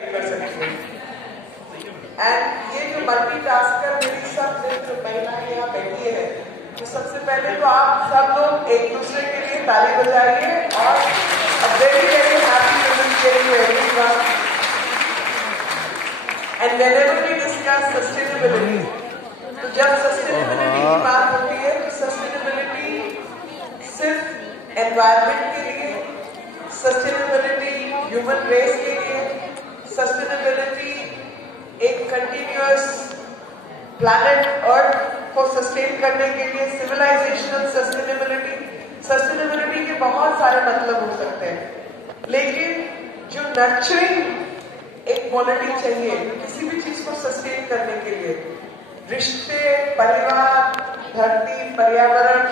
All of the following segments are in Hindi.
कर सकते हैं। एंड ये जो मल्टीटास्कर मेरी सब मित्र महिलाएं यहाँ बैठी है, तो सबसे पहले तो आप सब लोग एक दूसरे के लिए ताली बजाइए और very very happy women's day to everyone. And whenever we discuss sustainability, तो जब सस्टेनेबिलिटी की बात होती है तो सस्टेनेबिलिटी सिर्फ एनवायरमेंट के लिए, सस्टेनेबिलिटी ह्यूमन रेस के लिए, सस्टेनेबिलिटी एक कंटिन्यूअस प्लैनेट अर्थ को सस्टेन करने के लिए, सिविलाइजेशनल सस्टेनेबिलिटी के बहुत सारे मतलब हो सकते हैं। लेकिन जो नर्चरिंग एक क्वालिटी चाहिए किसी भी चीज को सस्टेन करने के लिए, रिश्ते, परिवार, धरती, पर्यावरण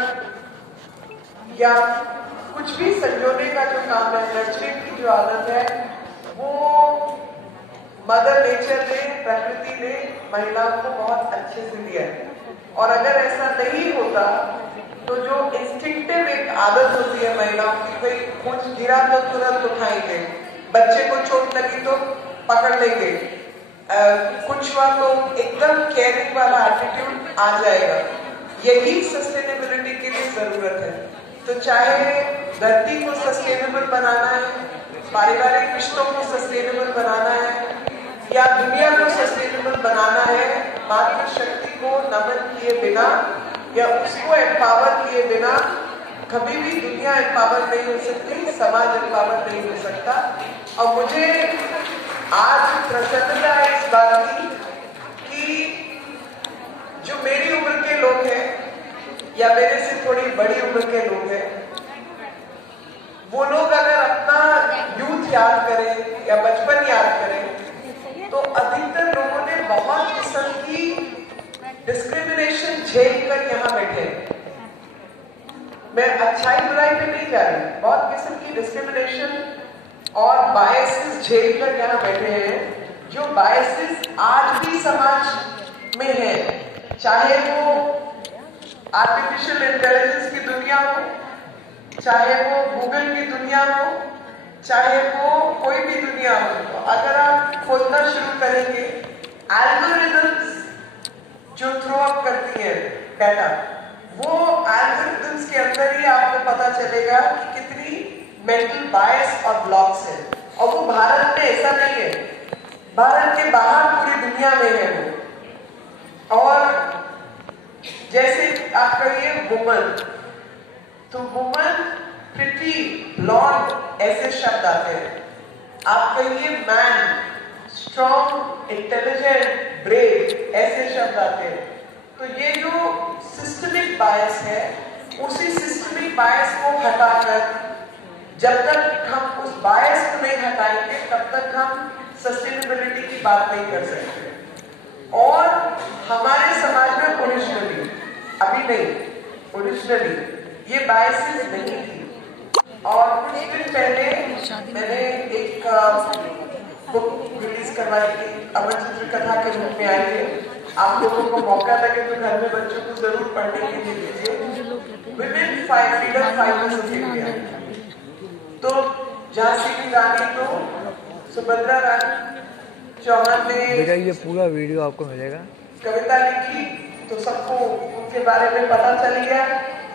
या कुछ भी संजोने का जो काम है, नर्चरिंग की जो आदत है, वो मदर नेचर ने, प्रकृति ने महिलाओं को बहुत अच्छे से दिया है। और अगर ऐसा नहीं होता तो जो इंस्टिंक्टिव एक आदत होती है महिलाओं की, भाई कुछ गिरा तो तुरंत उठाएंगे, बच्चे को चोट लगी तो पकड़ लेंगे, कुछ हुआ तो एकदम केयरिंग वाला एटीट्यूड आ जाएगा। यही सस्टेनेबिलिटी के लिए जरूरत है। तो चाहे धरती को सस्टेनेबल बनाना है, पारिवारिक रिश्तों को सस्टेनेबल बनाना है, या दुनिया को सस्टेनेबल बनाना है, मातृशक्ति को नमन किए बिना या उसको एम्पावर किए बिना कभी भी दुनिया एम्पावर नहीं हो सकती, समाज एम्पावर नहीं हो सकता। और मुझे आज प्रसन्नता है इस बात की कि जो मेरी उम्र के लोग हैं या मेरे से थोड़ी बड़ी उम्र के लोग हैं, वो लोग अगर अपना यूथ याद करें या बचपन याद करें तो अधिकतर लोगों ने बहुत किस्म की डिस्क्रिमिनेशन झेल कर यहाँ बैठे। मैं अच्छाई बुराई पे नहीं जा रही, बहुत किस्म की डिस्क्रिमिनेशन और बायसेस झेल कर यहाँ बैठे हैं, जो बायसेस आज भी समाज में है, चाहे वो आर्टिफिशियल इंटेलिजेंस की दुनिया हो, चाहे वो गूगल की दुनिया हो, चाहे वो कोई भी दुनिया हो। तो अगर आप खोजना शुरू करेंगे, एल्गोरिथम्स जो थ्रो अप करती है डाटा, वो एल्गोरिथम्स के अंदर ही आपको पता चलेगा कि कितनी मेंटल बायस और ब्लॉक्स है। और वो भारत में ऐसा नहीं है, भारत के बाहर पूरी दुनिया में है वो। और जैसे आप कहिए वुमन, तो वुमन, प्रिटी, ब्लॉन्ड ऐसे शब्द आते हैं। आप कहिए मैन, स्ट्रॉन्ग, इंटेलिजेंट, ब्रेव ऐसे शब्द आते हैं। तो ये जो सिस्टमिक बायस है, उसी सिस्टमिक बायस को हटाकर, जब तक हम उस बायस को नहीं हटाएंगे तब तक हम सस्टेनेबिलिटी की बात नहीं कर सकते। और हमारे समाज में ओरिजिनली, अभी नहीं, ओरिजिनली ये बायसेस नहीं थी। और कुछ दिन पहले मैंने एक बुक रिलीज करवाई थी, अमर चित्र कथा के रूप में आई है। आप लोगों को मौका लगे तो घर में बच्चों को जरूर पढ़ने के लिए दीजिए। Women freedom fighters of India. तो झांसी की रानी तो सुभद्रा रानी चौहान ने ये पूरा वीडियो आपको मिलेगा। कविता लिखी तो सबको उनके बारे में पता चल गया,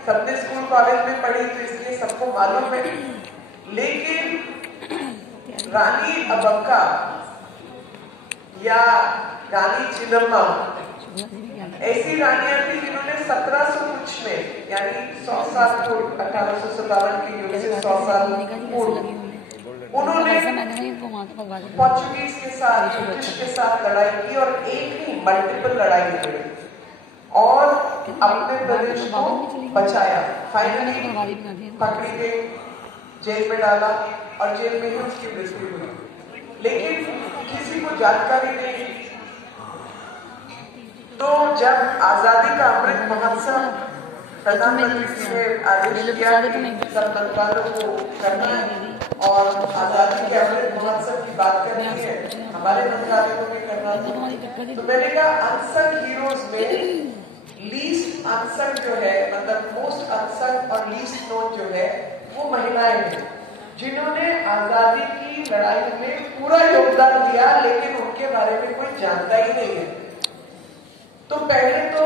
सबने स्कूल कॉलेज में पढ़ी तो इसलिए सबको मालूम है। लेकिन रानी अब्बक्का या रानी चिन्नम्मा ऐसी रानियां थी जिन्होंने 1700 कुछ में, यानी 100 साल पूर्व, 1857 के युग से 100 साल पूर्व, उन्होंने पोर्चुगीज के साथ, ब्रिटिश के साथ लड़ाई की और एक नहीं मल्टीपल लड़ाई लड़ी और अपने प्रदेश को बचाया। फाइनली पकड़ी गई, जेल में डाला और जेल में ही उसकी मृत्यु हुई। लेकिन किसी को जानकारी नहीं। तो जब आजादी का अमृत महोत्सव प्रधानमंत्री जी ने आदेश किया कि सब मतदानों को करना है और आजादी के अमृत महोत्सव की बात करनी है, हमारे मंत्रालयों में करना था, तो मैंने कहा अनसंग हीरोज में लीस्ट अनसंग जो है, मतलब मोस्ट अनसंग और लीस्ट नोन जो है, वो महिलाएं हैं, जिन्होंने आजादी की लड़ाई में पूरा योगदान दिया, लेकिन उनके बारे में कोई जानता ही नहीं है। तो पहले तो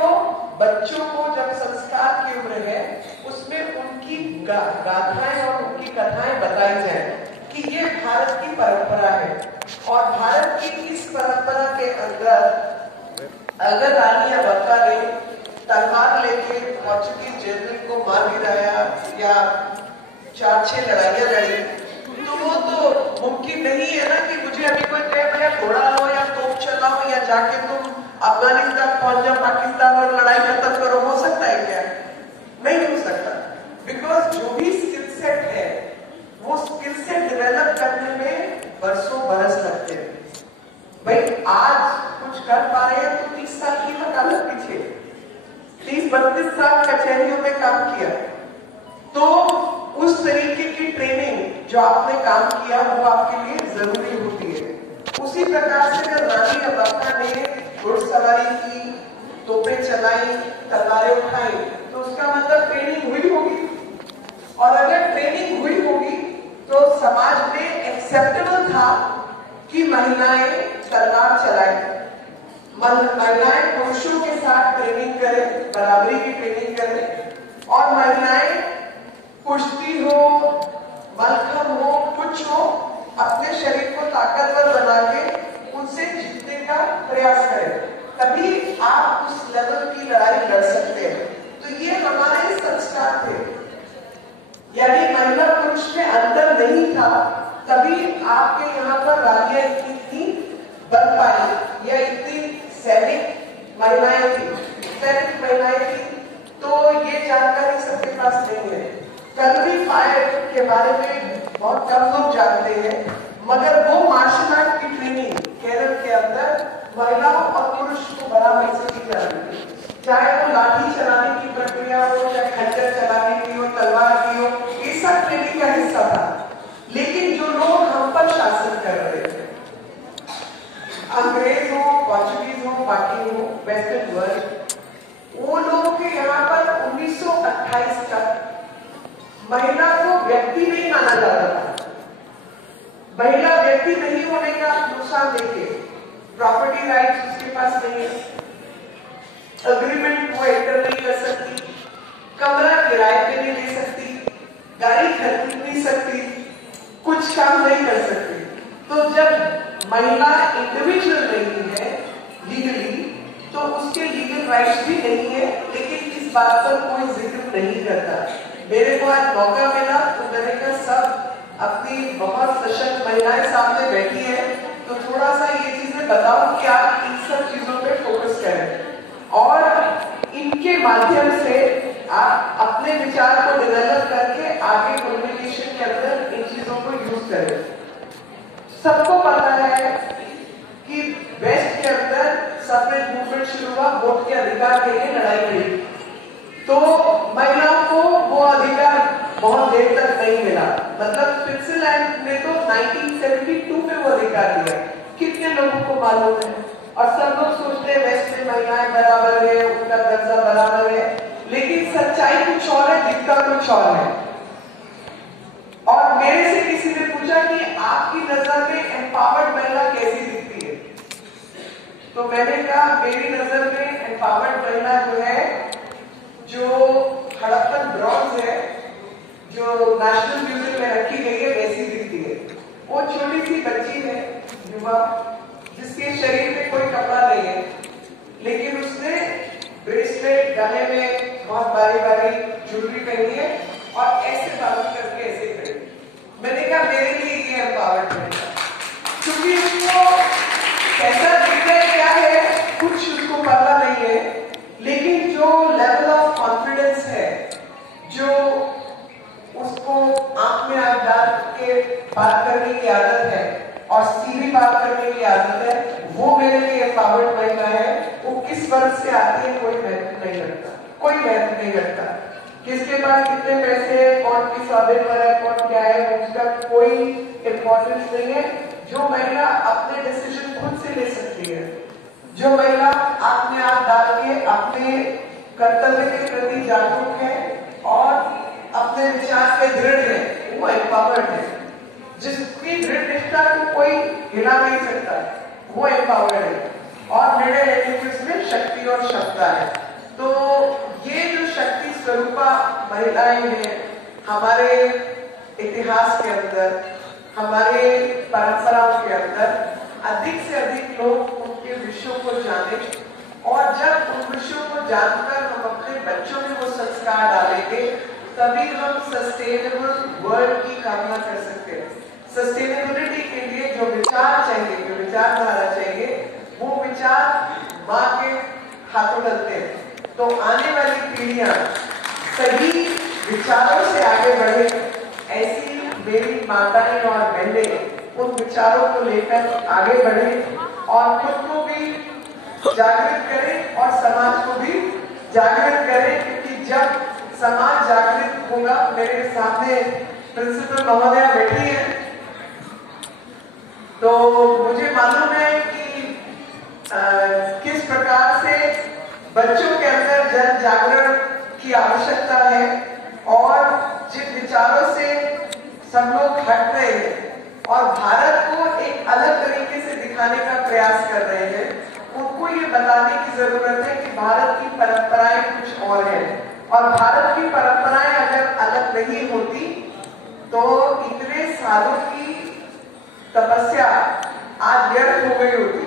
बच्चों को जब संस्कार की उम्र है, उसमें उनकी गाथाएं और उनकी कथाएं बताई जाए कि ये भारत की परंपरा है, और भारत की इस परंपरा के अंदर अगर रानी अब्बा ने तलवार लेके पोर्चुगीज जनरल को मार गिराया या 4-6 लड़ाइयां लड़ी, तो वो तो मुमकिन नहीं है ना कि मुझे अभी कोई कहे भैया घोड़ा लो या तोप चलाओ या जाके तुम अफगानिस्तान पहुंच जाओ, पाकिस्तान और लड़ाई खत्म करो। हो सकता है क्या? नहीं हो सकता, बिकॉज जो भी स्किल सेट है वो स्किल सेट डेवलप करने में बरसों बरस लगते हैं। भाई आज कुछ कर पा रहे हैं तो 30 साल की वकालत पीछे, 30-32 साल कचहरियों में काम किया, तो उस तरीके की ट्रेनिंग जो आपने काम किया वो आपके लिए जरूरी होती है। उसी प्रकार से अगर रानी अब्बा ने घुड़सवारी की, तोपें चलाई, तलवारें उठाई, तो उसका मतलब ट्रेनिंग हुई होगी, और अगर ट्रेनिंग हुई होगी तो समाज में एक्सेप्टेबल था कि महिलाएं तलवार चलाएं, महिलाएं पुरुषों के साथ ट्रेनिंग करें, बराबरी की ट्रेनिंग करें, और महिलाएं कुश्ती हो, मलखम हो, कुछ हो, अपने शरीर को ताकतवर बना के उनसे जीतने का प्रयास करें, तभी आप उस लेवल की लड़ाई लड़ सकते हैं। तो ये हमारे संस्कार थे, यानी महिला पुरुष में अंतर नहीं था, तभी आपके यहाँ पर रानियां इतनी बन पाई या इतनी सैनिक महिलाएं थी। तो ये जानकारी सबके पास नहीं है। कलरी फायर के बारे में बहुत कम लोग जानते हैं, मगर वो मार्शल आर्ट की ट्रेनिंग केरल के अंदर महिलाओं और पुरुष को बराबर से की जाती है, चाहे वो लाठी चलाने की प्रक्रिया हो, चाहे खंजर चलाने की हो, तलवार की हो, ये सब ट्रेनिंग का हिस्सा था। लेकिन जो लोग हम पर शासन कर रहे थे, अंग्रेज हो, पोर्चुगीज हो, बाकी हो, वेस्टर्न वर्ल्ड, वो लोगों के यहाँ पर 1928 तक महिला को व्यक्ति नहीं माना जाता था। महिला व्यक्ति नहीं होने का नुकसान देखिए, प्रॉपर्टी राइट्स उसके पास नहीं है, अग्रीमेंट वो एंटर नहीं कर सकती, कमरा किराए पे नहीं ले सकती, गाड़ी खरीद नहीं सकती, कुछ काम नहीं कर सकती। तो जब महिला इंडिविजुअल नहीं है लीगली, तो उसके लीगल राइट्स भी नहीं है, लेकिन इस बात पर कोई जिक्र नहीं करता। मेरे को आज मौका मिला तो मैंने कहा सब अपनी बहुत सशक्त महिलाएं सामने बैठी है, तो थोड़ा सा ये चीजें बताओ कि आप इन सब चीजों पे फोकस करें, और इनके माध्यम से आप अपने विचार को डेवलप करके आगे कम्युनिकेशन के अंदर इन चीजों को यूज करें। सबको पता है कि वेस्ट के अंदर सफेद मूवमेंट शुरू हुआ, वोट के अधिकार के लिए लड़ाई लड़ी, तो महिलाओं को वो अधिकार बहुत देर तक नहीं मिला। मतलब स्विट्जरलैंड ने तो 1972 में वो अधिकार दिया, कितने लोगों को मालूम है? और सब लोग सोचते हैं वेस्ट में महिलाएं बराबर है, उनका दर्जा बराबर है, लेकिन सच्चाई कुछ और है, दिखता कुछ और है। और मेरे से किसी ने पूछा कि आपकी नजर में एम्पावर्ड महिला कैसी दिखती है, तो मैंने कहा मेरी नजर में एम्पावर्ड महिला जो है, जो हड़प्पन ब्रॉन्ज है, जो नेशनल म्यूजियम में रखी गई है, वैसी दिखती है। वो छोटी सी बच्ची है, युवा, जिसके शरीर में कोई कपड़ा नहीं है, लेकिन उसने ब्रेसलेट, गले में बहुत बारी बारी ज्वेलरी पहनी है और ऐसे बालों करके ऐसे खड़ी। मैंने कहा मेरे लिए ये एम्पावर्ड है, क्योंकि उसको कैसा दिखता है क्या है कुछ उसको पता नहीं है, लेकिन जो लेवल ऑफ कॉन्फिडेंस है, जो उसको आंख में आंख डाल के बात करने की आदत है और सीधी बात करने की आदत है, वो मेरे लिए एम्पावर्ड महिला है। वो किस वर्ग से आती है कोई महत्व नहीं रखता, कोई महत्व नहीं रखता। किसके पास कितने पैसे है, कौन किस औहदे पर है, कौन क्या है, उसका कोई इम्पोर्टेंस नहीं है। जो महिला अपने डिसीजन खुद से ले सकती है, जो महिला आंख में आंख डाल के अपने कर्तव्य के प्रति जागरूक है और अपने विचार पे दृढ़ है, वो एम्पावर्ड है। जिसकी दृढ़ निष्ठा को कोई हिला नहीं सकता, वो एम्पावर्ड है और निर्णय लेने की उसमें शक्ति और क्षमता है। तो ये जो शक्ति स्वरूपा महिलाएं हैं, हमारे इतिहास के अंदर, हमारे परंपराओं के अंदर अधिक से अधिक लोग उनके विषयों को जाने, और जब उन विषयों को जानकर हम अपने बच्चों में वो संस्कार डालेंगे, तभी हम सस्टेनेबल वर्ल्ड की कामना कर सकते हैं। सस्टेनेबिलिटी के लिए जो विचार चाहिए, जो विचारधारा चाहिए, वो विचार माँ के हाथों डलते हैं। तो आने वाली पीढ़ियां सही विचारों से आगे बढ़े, ऐसी मेरी माताएं और बहनें उन विचारों को लेकर आगे बढ़े और खुद को भी जागृत करें और समाज को भी जागृत करें, क्योंकि जब समाज जागृत होगा, मेरे सामने प्रिंसिपल महोदया बैठी है, तो मुझे मालूम है कि किस प्रकार से बच्चों के अंदर जन जागरण की आवश्यकता है और जिन विचारों से सब लोग हट रहे हैं और भारत को एक अलग तरीके से दिखाने का प्रयास कर रहे हैं, उनको ये बताने की जरूरत है कि भारत की परंपराएं कुछ और हैं, और भारत की परंपराएं अगर अलग नहीं होती तो इतने सालों की तपस्या आज व्यर्थ हो गई होती।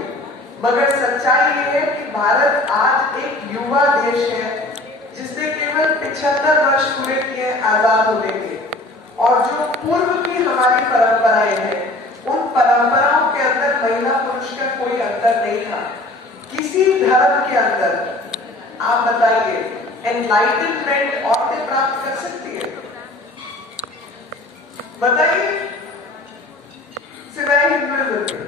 मगर सच्चाई ये है कि भारत आज एक युवा देश है जिसने केवल 75 वर्ष पूरे किए आजाद होने के, और जो पूर्व की हमारी परंपराएं हैं, उन परंपराओं के अंदर महिला पुरुष का कोई अंतर नहीं था किसी धर्म के अंदर। आप बताइए, एनलाइटनमेंट औरतें प्राप्त कर सकती है? बताइए, सिवाय हिंदुइज्म के।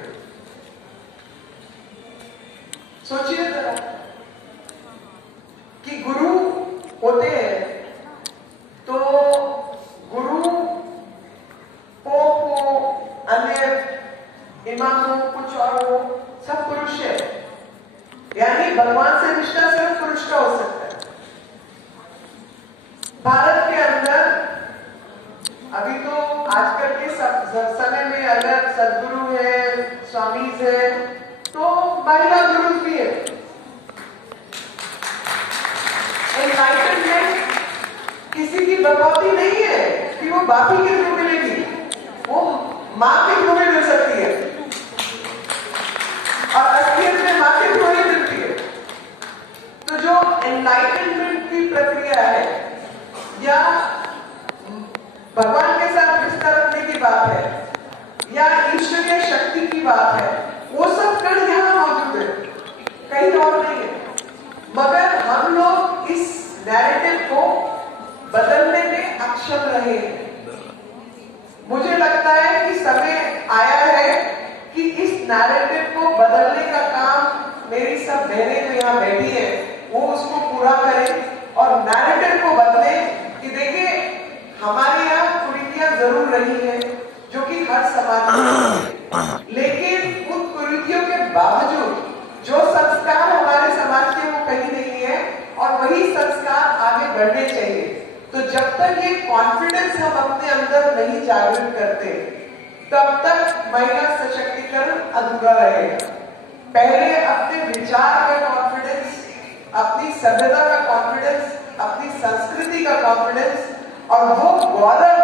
सोचिए जरा कि गुरु होते हैं तो गुरु पोप हो, अन्य इमाम हो, कुछ और हो, सब पुरुष है, यानी भगवान से रिश्ता सिर्फ पुरुष का हो सकता है। भारत के अंदर अभी तो आजकल के समय में अगर सदगुरु है, स्वामी है, तो महिला गुरु भी है। एनलाइटनमेंट किसी की बकौती नहीं है कि वो बापी के थ्रू मिलेगी, वो माँ के थ्रू में मिल सकती है, और असलियत में माँ के थ्रू ही मिलती है। तो जो एनलाइटनमेंट की प्रक्रिया है या भगवान के साथ रिश्ता रखने की बात है या ईश्वरीय शक्ति की बात है, वो सब कण यहाँ मौजूद है, कहीं और नहीं है। मगर हम लोग इस नैरेटिव को बदलने में अक्षम रहे हैं। मुझे लगता है कि समय आया है कि इस नैरेटिव को बदलने का काम मेरी सब बहनें जो यहाँ बैठी है वो उसको पूरा करें और नैरेटिव को बदले कि देखिए, हमारे यहाँ कुरीतियां जरूर रही हैं जो कि हर समाज में, लेकिन उन कुरीतियों के बावजूद जो संस्कार हमारे समाज के वो कहीं नहीं है और वही संस्कार आगे बढ़ने चाहिए। तो जब तक ये कॉन्फिडेंस हम अपने अंदर नहीं जागृत करते, तब तक महिला सशक्तिकरण अधूरा रहेगा। पहले अपने विचार का कॉन्फिडेंस, अपनी सभ्यता का कॉन्फिडेंस, अपनी संस्कृति का कॉन्फिडेंस और वो गौरव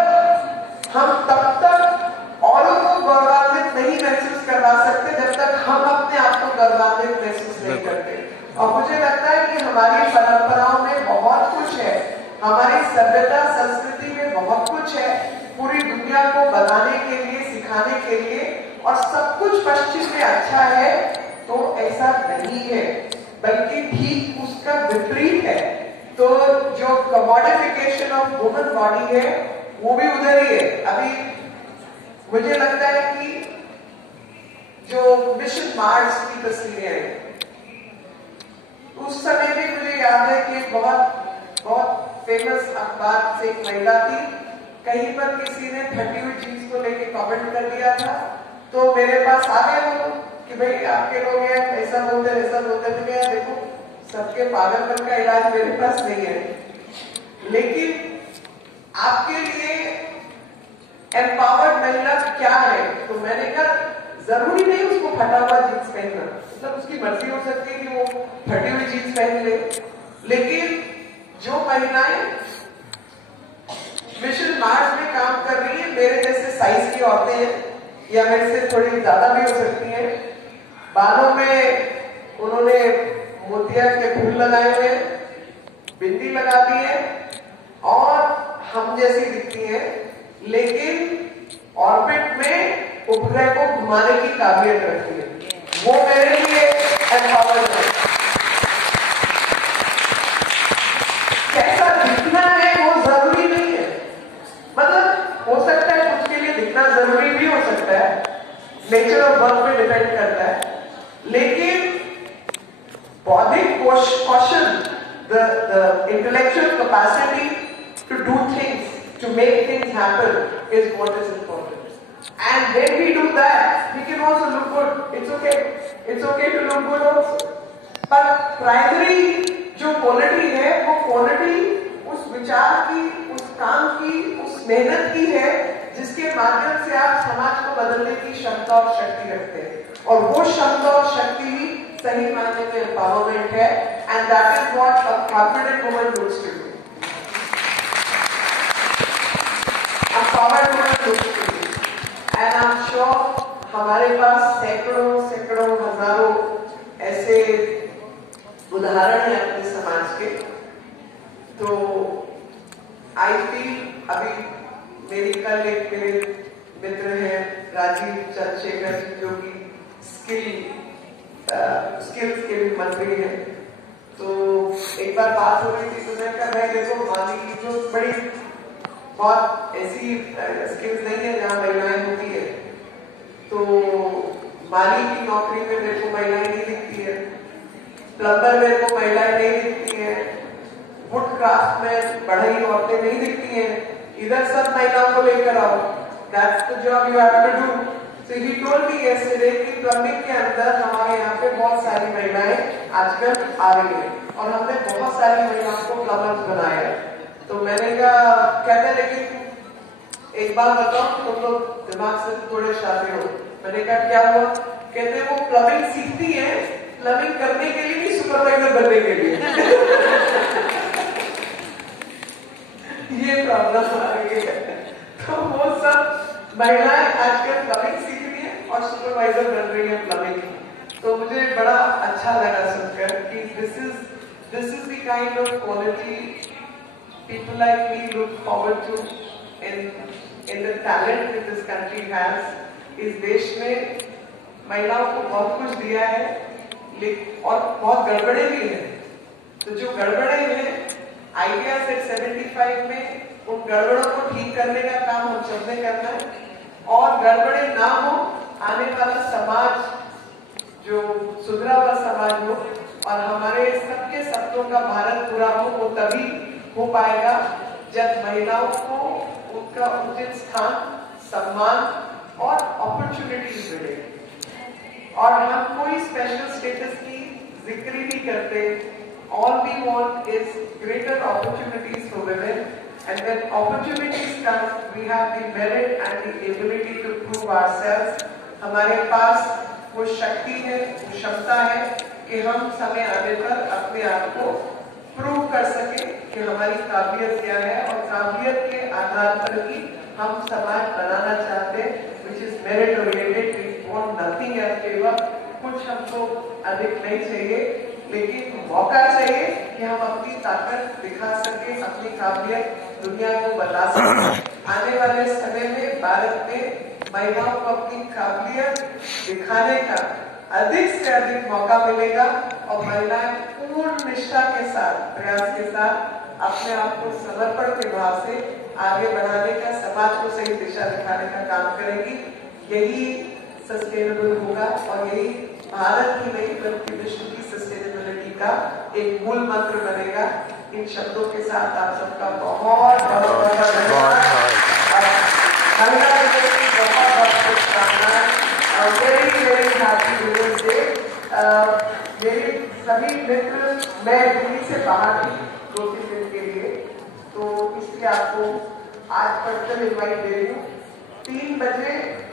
हम तब तक औरों को गौरवान्वित नहीं महसूस करवा सकते जब तक हम अपने आप को गौरवान्वित महसूस नहीं करते। और मुझे लगता है कि हमारी परंपराओं में बहुत कुछ है, हमारी सभ्यता संस्कृति में बहुत कुछ है पूरी दुनिया को बताने के लिए, सिखाने के लिए, और सब कुछ पश्चिम में अच्छा है तो ऐसा नहीं है, बल्कि ठीक उसका विपरीत है। तो जो कमोडिफिकेशन ऑफ वुमन बॉडी है वो भी उधर ही है। अभी मुझे लगता है कि जो मिशन मार्स की तस्वीरें हैं, उस समय भी मुझे याद है कि बहुत फेमस अखबार से एक महिला थी, कहीं पर किसी ने फटी हुई चीज को लेके कमेंट कर दिया था, तो मेरे पास आ गए वो कि भाई आपके लोग हैं ऐसा बोलते थे। देखो, सबके पागलपन का इलाज मेरे पास नहीं है, लेकिन आपके लिए एम्पावर्ड महिला क्या है? तो मैंने कहा जरूरी नहीं उसको फटा हुआ जीन्स पहनना, मतलब उसकी मर्जी हो सकती है कि वो फटी हुई जीन्स पहन ले, लेकिन जो महिलाएं मिशन मार्स में काम कर रही है, मेरे जैसे साइज की औरतें हैं या मेरे से थोड़ी ज्यादा भी हो सकती हैं, बालों में उन्होंने मोतिया के फूल लगाए हुए, बिंदी लगा दी है और हम जैसी दिखती है, लेकिन ऑर्बिट में उपग्रह को घुमाने की काबिलियत रखती है। वो मेरे लिए एम्पावर्ड है। कैसा दिखना है वो जरूरी नहीं है, मतलब हो सकता है कुछ के लिए दिखना जरूरी भी हो सकता है, नेचर ऑफ वर्क पे डिपेंड करता है, लेकिन बौद्धिक कौशल, the intellectual capacity to do things, to make things happen is what is important. And when we do that, we can also look good. It's okay. It's okay to look good also. But primary जो quality है, वो quality उस विचार की, उस काम की, उस मेहनत की है, जिसके माध्यम से आप समाज को बदलने की क्षमता और शक्ति रखते हैं, और वो क्षमता और शक्ति ही सही मायने में एम्पावरमेंट है, and that is what a confident woman looks to do. Empowered woman looks to do. And I'm sure हमारे पास सैकड़ों हजारों ऐसे उदाहरण हैं अपने समाज के। तो आई फील अभी मेरी कल एक मेरे मित्र हैं राजीव चंद्रशेखर जी, जो कि स्किल्स के भी मंत्री हैं, तो एक बार बात हो रही थी तो मैंने कहा भाई देखो, माली की जो बड़ी बहुत ऐसी स्किल्स नहीं है जहाँ महिलाएं होती है, तो माली की नौकरी में मेरे को महिलाएं नहीं दिखती है, प्लम्बर मेरे को महिलाएं नहीं दिखती है, वुड क्राफ्ट में बढ़ई औरतें नहीं दिखती हैं, इधर सब महिलाओं को लेकर आओ, that's the job you have to do. So he told me yesterday कि प्लम्बिंग के अंदर हमारे यहाँ पे बहुत सारी महिलाएं आजकल आ रही हैं और हमने बहुत सारी महिलाओं को प्लम्बर्स बनाया है। तो मैंने कहा कहते लेकिन एक बात बताओ, तुम लोग दिमाग से थोड़े शातिर हो। मैंने कहा क्या हुआ? कहते वो प्लम्बिंग सीखती है, प्लम्बिंग करने के लिए नहीं, सुपरवाइजर बनने के लिए। ये प्रॉब्लम आ रही है। तो वो सब महिलाएं आजकल प्लम्बिंग सीख रही है और सुपरवाइजर बन रही है प्लम्बिंग। तो मुझे बड़ा अच्छा लगा सुनकर कि this is the kind of quality people like me look forward to in the talent that this country has. इस देश में महिलाओं को बहुत कुछ दिया है और बहुत गड़बड़े भी हैं। तो जो गड़बड़े हैं, आइडिया सेट 75 में उन गड़बड़ों को ठीक करने का काम हम सबने करना है, और गड़बड़े ना हो, आने वाला समाज जो सुधरा हुआ समाज हो और हमारे सबके सपनों का भारत पूरा हो, वो तभी हो पाएगा जब महिलाओं को उनका उचित स्थान, सम्मान और अपॉर्चुनिटीज मिले। और हम कोई स्पेशल स्टेटस की जिक्र नहीं करते। All we want is greater opportunities for women, and when opportunities come, we have the merit and the ability to prove ourselves. हमारे पास वो शक्ति है, वो क्षमता है कि हम समय आने पर अपने आप को प्रूव कर सके कि हमारी काबिलियत क्या है, और काबिलियत के आधार पर ही हम समाज बनाना चाहते हैं, which is merit oriented. We want nothing else favor. कुछ हमको अधिक नहीं चाहिए, लेकिन मौका चाहिए कि हम अपनी ताकत दिखा सके, अपनी काबिलियत दुनिया को बता सके। आने वाले समय में भारत में महिलाओं को अपनी काबिलियत दिखाने का अधिक से अधिक मौका मिलेगा, और महिलाएं पूर्ण निष्ठा के साथ, प्रयास के साथ अपने आप को समर्पण के भाव से आगे बढ़ाने का, समाज को सही दिशा दिखाने का काम करेगी। यही सस्टेनेबल होगा, और यही भारत की नहीं बल्कि विश्व की सस्टेनेबिलिटी का एक मूल मंत्र बनेगा। इन शब्दों के साथ आप सबका बहुत बहुत धन्यवाद। महिला दिवस की बहुत बहुत शुभकामनाएं। Very very happy women's day. मेरे सभी मित्र, मैं दिल्ली से बाहर थी 2-3 दिन के लिए, तो इसलिए आपको आज पर्सनल इनवाइट दे रही हूँ। 3 बजे